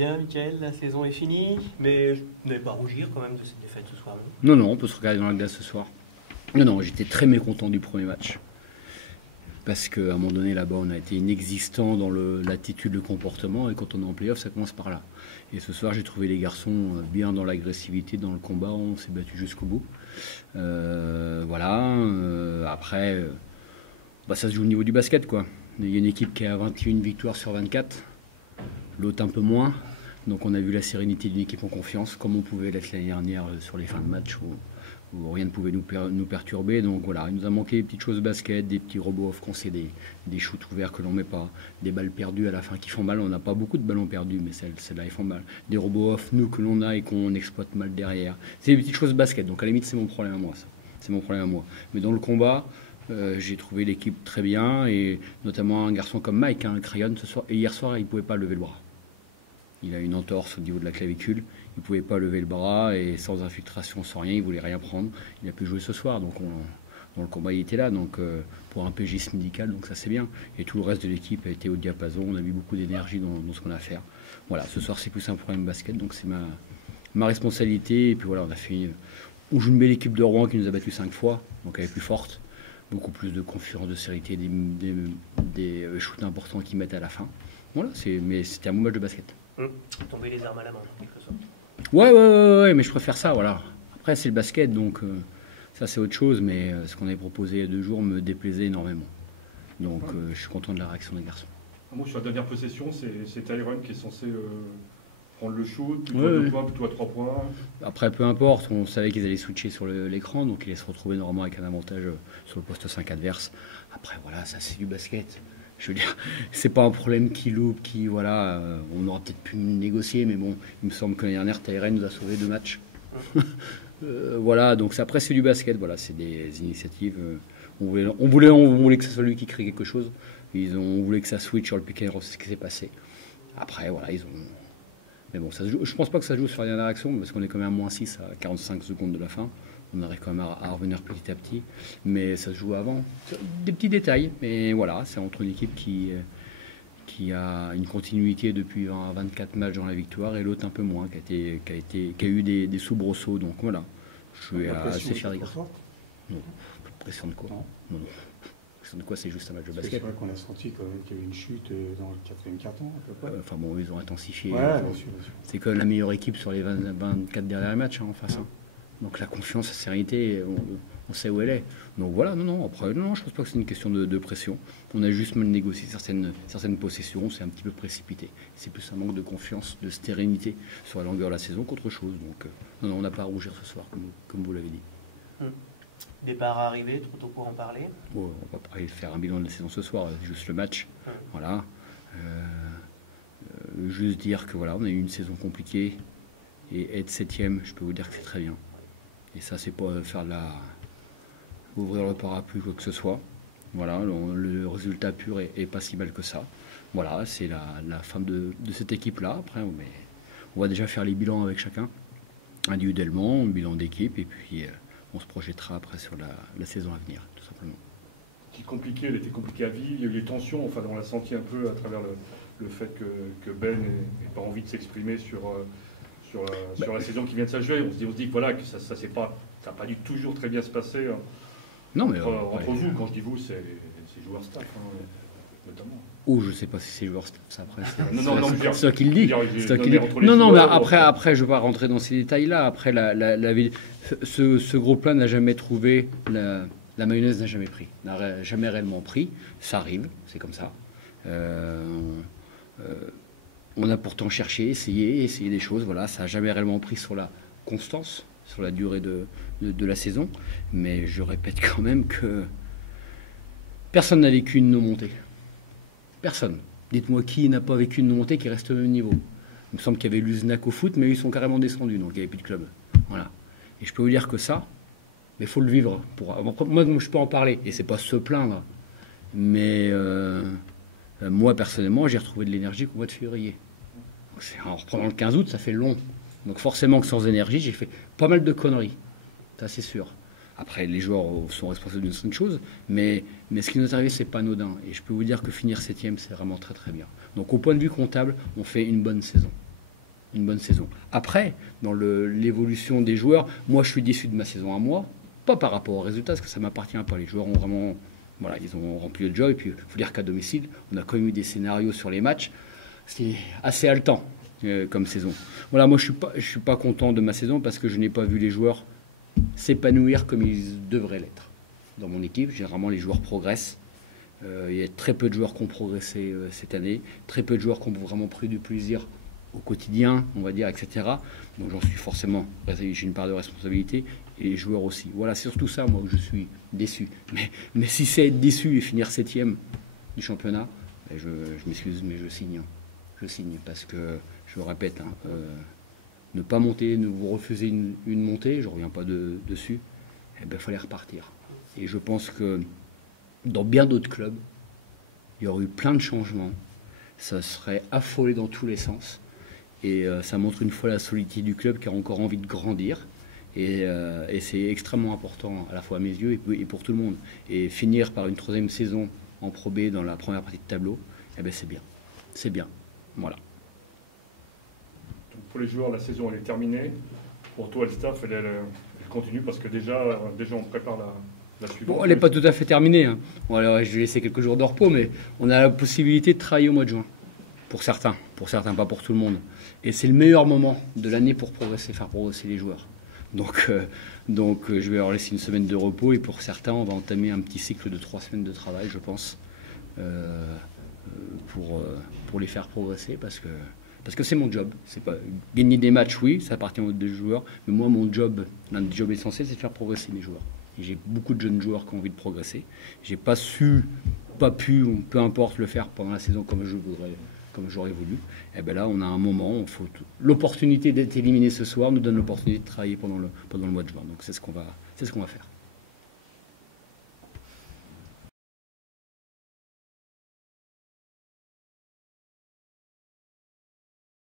Bien, Mickaël, la saison est finie, mais vous n'allez pas rougir quand même de cette défaite ce soir. Non, non, on peut se regarder dans la glace ce soir. Non, non, j'étais très mécontent du premier match. Parce qu'à un moment donné, là-bas, on a été inexistant dans l'attitude, le comportement. Et quand on est en play-off, ça commence par là. Et ce soir, j'ai trouvé les garçons bien dans l'agressivité, dans le combat. On s'est battu jusqu'au bout. Voilà. Après, ça se joue au niveau du basket, quoi. Il y a une équipe qui a 21 victoires sur 24. L'autre un peu moins. Donc on a vu la sérénité d'une équipe en confiance, comme on pouvait l'être l'année dernière sur les fins de match où rien ne pouvait nous perturber. Donc voilà, il nous a manqué des petites choses de basket, des petits robots off concédés, des shoots ouverts que l'on ne met pas, des balles perdues à la fin qui font mal. On n'a pas beaucoup de ballons perdus, mais celles-là, ils font mal. Des robots off, nous, que l'on a et qu'on exploite mal derrière. C'est des petites choses de basket, donc à la limite, c'est mon problème à moi, ça. C'est mon problème à moi. Mais dans le combat, j'ai trouvé l'équipe très bien, et notamment un garçon comme Mike, Crayon, et hier soir, il ne pouvait pas lever le bras. Il a une entorse au niveau de la clavicule, il ne pouvait pas lever le bras, et sans infiltration, sans rien, il ne voulait rien prendre. Il a pu jouer ce soir, donc dans le combat il était là, donc pour un PGiste médical, donc ça c'est bien. Et tout le reste de l'équipe a été au diapason, on a mis beaucoup d'énergie dans ce qu'on a à faire. Voilà, ce soir c'est plus un problème basket, donc c'est ma responsabilité. Et puis voilà, on joue une belle équipe de Rouen qui nous a battu 5 fois, donc elle est plus forte, beaucoup plus de confiance, de sérénité, des shoots importants qu'ils mettent à la fin. Voilà, mais c'était un bon match de basket. Tomber les armes à la main, en quelque sorte. Ouais, mais je préfère ça, voilà. Après, c'est le basket, donc ça, c'est autre chose, mais ce qu'on avait proposé il y a 2 jours me déplaisait énormément. Donc, je suis content de la réaction des garçons. Moi, sur la dernière possession, c'est Tyron qui est censé prendre le shoot, plutôt à 2 points, plutôt à 3 points. Après, peu importe, on savait qu'ils allaient switcher sur l'écran, donc ils allaient se retrouver normalement avec un avantage sur le poste 5 adverse. Après, voilà, ça, c'est du basket. Je veux dire, c'est pas un problème qui loupe, voilà, on aurait peut-être pu négocier, mais bon, il me semble que l'année dernière, Tyren nous a sauvé 2 matchs. Voilà, donc après c'est du basket, voilà, c'est des initiatives. On voulait que ce soit lui qui crée quelque chose. On voulait que ça switch sur le pick and roll, c'est ce qui s'est passé. Après, voilà, mais bon, ça se joue, je pense pas que ça joue sur la dernière action, parce qu'on est quand même à moins 6 à 45 secondes de la fin. On arrive quand même à revenir petit à petit, mais ça se joue avant. Des petits détails, mais voilà, c'est entre une équipe qui a une continuité depuis 24 matchs dans la victoire et l'autre un peu moins, qui a eu des soubresauts. Donc voilà, je suis assez fier des garçons. Non, pression de quoi? Non. Pression de quoi? C'est juste un match de basket. C'est vrai qu'on a senti quand même qu'il y avait une chute dans le 4e quart-temps, à peu près. Enfin bon, ils ont intensifié. Ouais, bien sûr. C'est quand même la meilleure équipe sur les 24 derniers matchs en face. Donc la confiance, la sérénité, on sait où elle est. Donc voilà, après, non, je pense pas que c'est une question de pression. On a juste mal négocié certaines possessions, c'est un petit peu précipité. C'est plus un manque de confiance, de sérénité sur la longueur de la saison qu'autre chose. Donc non, on n'a pas à rougir ce soir, comme vous l'avez dit. Départ à arriver, trop tôt pour en parler. Bon, on va pas faire un bilan de la saison ce soir, c'est juste le match. Voilà. Juste dire que voilà, on a eu une saison compliquée et être 7e, je peux vous dire que c'est très bien. Et ça, c'est pas ouvrir le parapluie, quoi que ce soit. Voilà, le résultat pur est pas si mal que ça. Voilà, c'est la fin de cette équipe-là. Après, on va déjà faire les bilans avec chacun, individuellement, un bilan d'équipe, et puis on se projettera après sur la saison à venir, tout simplement. Elle était compliquée à vivre, il y a eu des tensions, enfin on l'a senti un peu à travers le fait que Ben n'ait pas envie de s'exprimer sur la saison qui vient de s'achever. On se dit que voilà, que ça n'a pas dû toujours très bien se passer. Non, mais entre vous, quand je dis vous, c'est joueurs staff, notamment. Ou je sais pas si c'est joueur staff, ça après. C'est toi qui le dis. Mais après, je ne vais pas rentrer dans ces détails-là. Après, ce groupe-là n'a jamais trouvé, la mayonnaise n'a jamais pris, n'a jamais réellement pris. Ça arrive, c'est comme ça. On a pourtant cherché, essayé des choses. Voilà, ça n'a jamais réellement pris sur la constance, sur la durée de la saison. Mais je répète quand même que personne n'a vécu une non-montée. Personne. Dites-moi qui n'a pas vécu une non-montée qui reste au même niveau. Il me semble qu'il y avait l'Uznac au foot, mais ils sont carrément descendus, donc il n'y avait plus de club. Voilà. Et je peux vous dire que ça, mais il faut le vivre. Moi, je peux en parler, et c'est pas se plaindre. Mais moi, personnellement, j'ai retrouvé de l'énergie qu'au mois de février. En reprenant le 15 août, ça fait long. Donc forcément que sans énergie, j'ai fait pas mal de conneries. Ça, c'est sûr. Après, les joueurs sont responsables d'une certaine chose, mais ce qui nous est arrivé, c'est pas anodin. Et je peux vous dire que finir 7e, c'est vraiment très très bien. Donc au point de vue comptable, on fait une bonne saison. une bonne saison. Après, dans l'évolution des joueurs, moi je suis déçu de ma saison à moi, pas par rapport aux résultats, parce que ça ne m'appartient pas. Les joueurs ont vraiment, voilà, ils ont rempli le job, et puis il faut dire qu'à domicile, on a quand même eu des scénarios sur les matchs, c'est assez haletant comme saison. Voilà, moi je suis pas content de ma saison parce que je n'ai pas vu les joueurs s'épanouir comme ils devraient l'être. Dans mon équipe, généralement les joueurs progressent. Il y a très peu de joueurs qui ont progressé cette année, très peu de joueurs qui ont vraiment pris du plaisir au quotidien, on va dire, etc. Donc j'en suis forcément, j'ai une part de responsabilité, et les joueurs aussi. Voilà, c'est surtout ça, moi, où je suis déçu. Mais si c'est être déçu et finir 7e du championnat, je m'excuse, mais je signe. Je signe, parce que, je le répète, ne pas monter, ne vous refuser une montée, je ne reviens pas dessus, il fallait repartir. Et je pense que dans bien d'autres clubs, il y aurait eu plein de changements, ça serait affolé dans tous les sens. Et ça montre une fois la solidité du club qui a encore envie de grandir. Et c'est extrêmement important, à la fois à mes yeux et pour tout le monde. Et finir par une 3e saison en Pro B dans la première partie de tableau, c'est bien. C'est bien. Voilà. Donc pour les joueurs, la saison elle est terminée. Pour toi, le staff, elle continue parce que déjà on prépare la suivante. Bon, elle n'est pas tout à fait terminée. Hein. Bon, alors, je vais laisser quelques jours de repos, mais on a la possibilité de travailler au mois de juin. Pour certains, pas pour tout le monde. Et c'est le meilleur moment de l'année pour faire progresser les joueurs. Donc, je vais leur laisser une semaine de repos, et pour certains, on va entamer un petit cycle de 3 semaines de travail, je pense, pour les faire progresser, parce que c'est mon job. C'est pas gagner des matchs, oui, ça appartient aux joueurs, mais moi, mon job, l'un des jobs essentiels, c'est de faire progresser mes joueurs. Et j'ai beaucoup de jeunes joueurs qui ont envie de progresser. J'ai pas pu, peu importe, le faire pendant la saison comme j'aurais voulu. Et bien là, on a un moment, l'opportunité d'être éliminé ce soir nous donne l'opportunité de travailler pendant le mois de juin. Donc c'est ce qu'on va faire.